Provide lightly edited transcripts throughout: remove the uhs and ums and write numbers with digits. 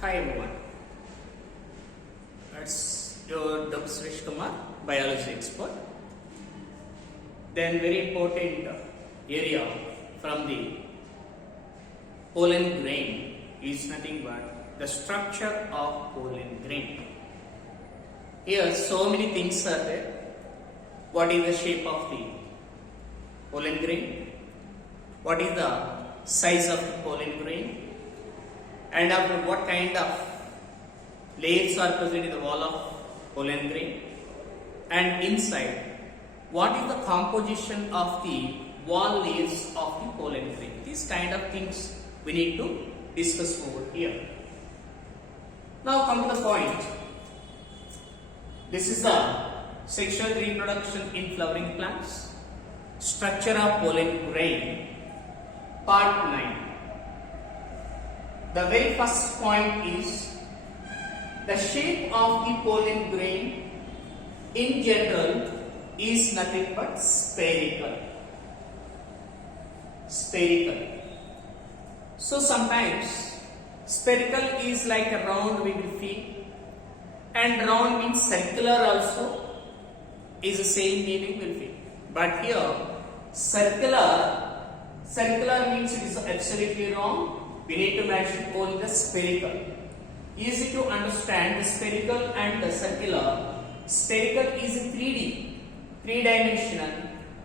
Hi everyone, it's your Dr. Suresh Kumar, biology expert. Then very important area from the pollen grain is nothing but the structure of pollen grain. Here so many things are there. What is the shape of the pollen grain? What is the size of the pollen grain? And after what kind of layers are present in the wall of pollen grain, and inside what is the composition of the wall layers of the pollen grain. These kind of things we need to discuss over here. Now come to the point. This is the sexual reproduction in flowering plants, structure of pollen grain, part 9. The very first point is the shape of the pollen grain in general is nothing but spherical. Spherical. So sometimes spherical is like a round we will feel, and round means circular also is the same meaning will feel. But here circular means it is absolutely wrong. We need to mention only the spherical. Easy to understand the spherical and the circular. Spherical is 3D, 3-dimensional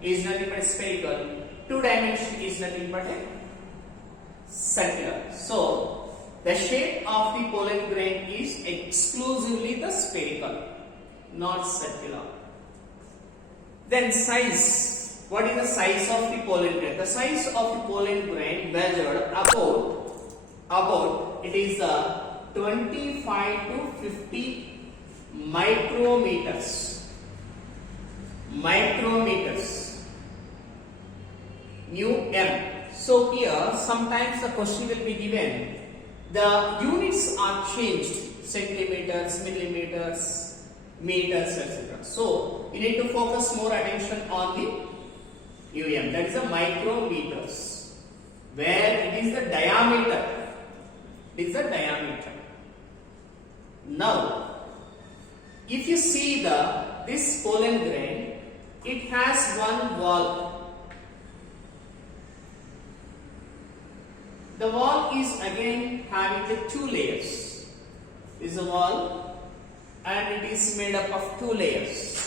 is nothing but spherical. 2-dimensional is nothing but a circular. So the shape of the pollen grain is exclusively the spherical, not circular. Then size. What is the size of the pollen grain? The size of the pollen grain measured about it is 25 to 50 micrometers. μm. So here sometimes the question will be given. The units are changed: centimeters, millimeters, meters, etc. So you need to focus more attention on the that is the micrometers, where it is the diameter. It is the diameter. Now, if you see this pollen grain, it has one wall. The wall is again having the 2 layers. This is a wall, and it is made up of 2 layers.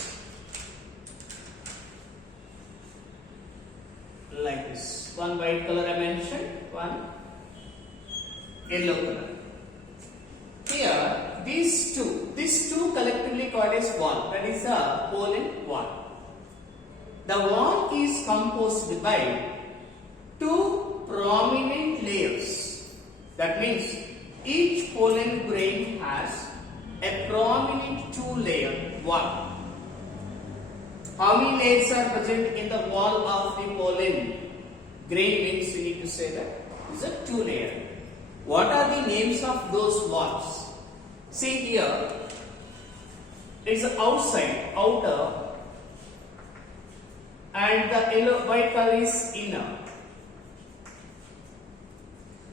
Like this. One white color I mentioned, one yellow color. Here, these two collectively called as wall. That is a pollen wall. The wall is composed by 2 prominent layers. That means each pollen grain has a prominent 2-layer wall. How many layers are present in the wall of the pollen grain means we need to say that is a 2-layer. What are the names of those walls? See here, it is outside, outer, and the white color is inner.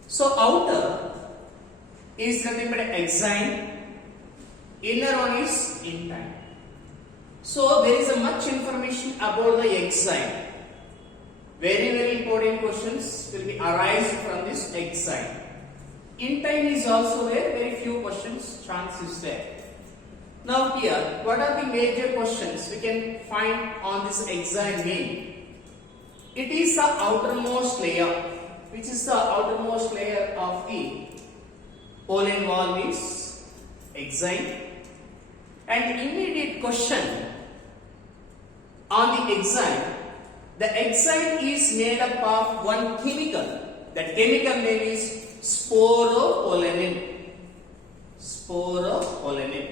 So outer is nothing but exine, inner one is intine. So there is a much information about the exine. Very important questions will be arise from this exine. Intine is also there. Very few questions chance is there. Now here, what are the major questions we can find on this exine main? It is the outermost layer. Which is the outermost layer of the pollen wall is exine. And immediate question on the exine. The exine is made up of one chemical. That chemical name is sporopollenin. Sporopollenin.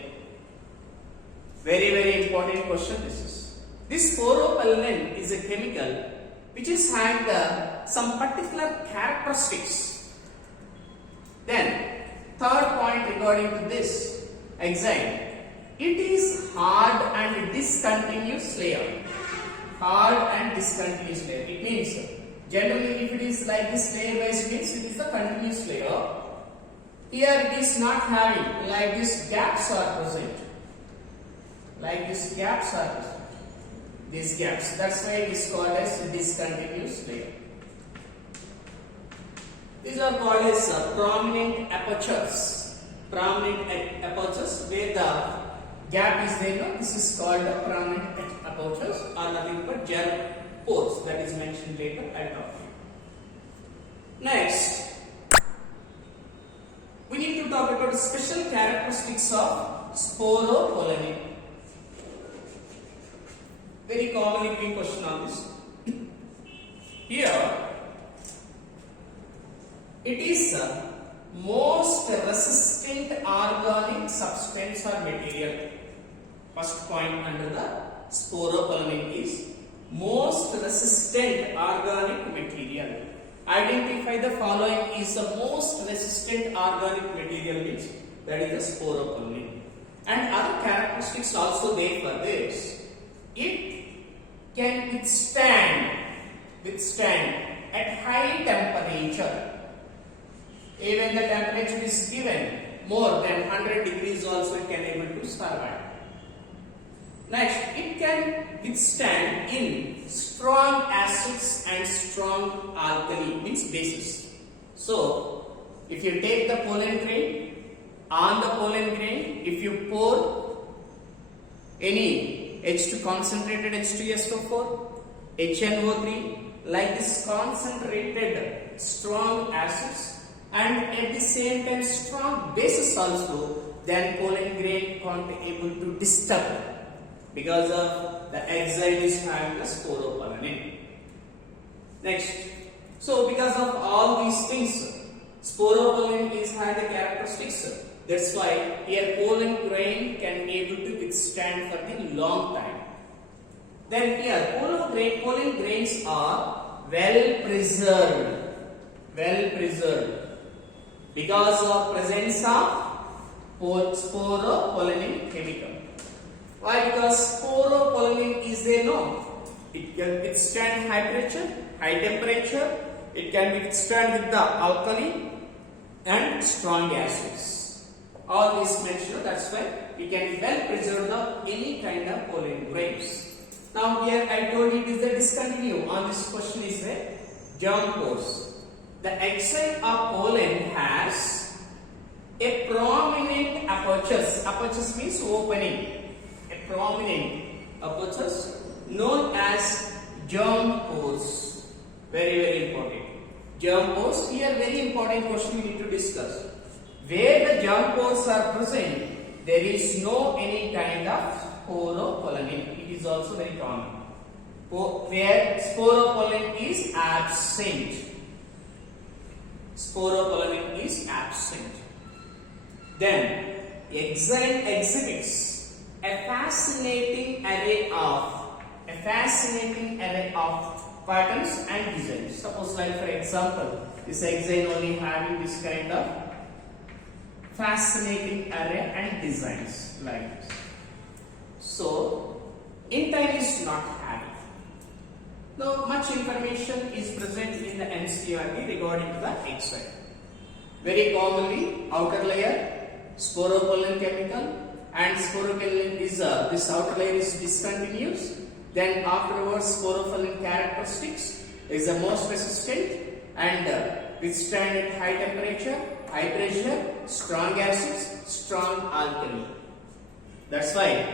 Very important question this is. This sporopollenin is a chemical which is having some particular characteristics. Then third point regarding to this exine. It is hard and discontinuous layer. Hard and discontinuous layer. It means generally if it is like this layer wise means it is a continuous layer. Here it is not having, like these gaps are present. Like these gaps are present. These gaps. That's why it is called as discontinuous layer. These are called as prominent apertures. Prominent apertures where the gap is there. No? This is called prominent apertures or nothing but germ pores. That is mentioned later. I'll talk to you. Next, we need to talk about the special characteristics of sporopollen. Very commonly being question on this. Here, it is the most resistant organic substance or material. First point under the sporopollen is most resistant organic material. Identify the following is the most resistant organic material means that is the sporopollen. And other characteristics also there for this. It can withstand at high temperature. Even the temperature is given more than 100 degrees also it can able to survive. Next, it can withstand in strong acids and strong alkali, means bases. So, if you take the pollen grain, on the pollen grain, if you pour any H2 concentrated H2SO4, HNO3, like this concentrated strong acids and at the same time strong bases also, then pollen grain can't be able to disturb because of the exile is having the sporopollen. Next, so because of all these things, sporopollen is having the characteristics. That's why here pollen grain can be able to withstand for the long time. Then here pollen grains are well preserved because of presence of sporopollen chemical. Why? Because sporopollen is a it can withstand high pressure, high temperature, it can withstand with the alkali and strong acids. All these mentioned, that's why we can well preserve any kind of pollen grains. Now here I told you it is the discontinue. On this question is the germ pores. The exile of pollen has a prominent apertures. Apertures means opening. A prominent apertures known as germ pores. Very important. Germ pores. Here very important question we need to discuss. Where the germ pores are present, there is no any kind of sporopollen. It is also very common. Where sporopollen is absent. Sporopollen is absent. Then exile exhibits a fascinating array of patterns and designs. Suppose like for example, this exile only having this kind of fascinating array and designs like this. So entire is not having. Now much information is present in the NCERT regarding the exile. Very commonly outer layer, sporopollen chemical, and sporopollen is this outer layer is discontinuous. Then afterwards sporopollen characteristics is the most resistant and withstand at high temperature, high pressure, strong acids, strong alkali. That's why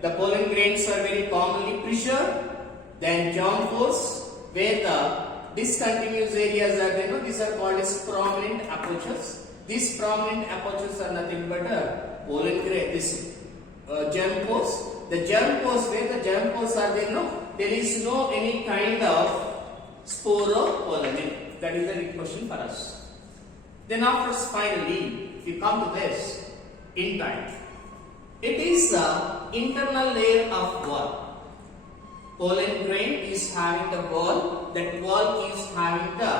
the pollen grains are very commonly preserved. Then germ pores where the discontinuous areas are there. These are called as prominent apertures. These prominent apertures are nothing but pollen grain. This germ pores. The germ pores where the germ pores are there. There is no any kind of sporopollen. That is the big question for us. Then after finally, if you come to this in time, it is the internal layer of wall. Pollen grain is having the wall. That wall is having the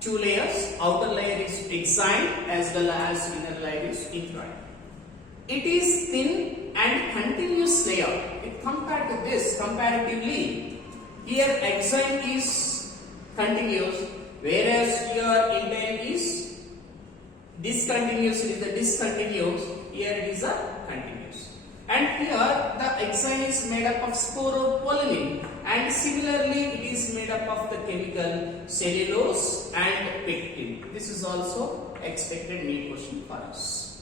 two layers. Outer layer is exile as well as inner layer is interne. It is thin and continuous layer. If compared to this, comparatively, here exile is continuous, whereas here interne is Discontinuous, it is the discontinuous, here it is a continuous. And here the exile is made up of sporopollenin, and similarly it is made up of the chemical cellulose and pectin. This is also expected main question for us.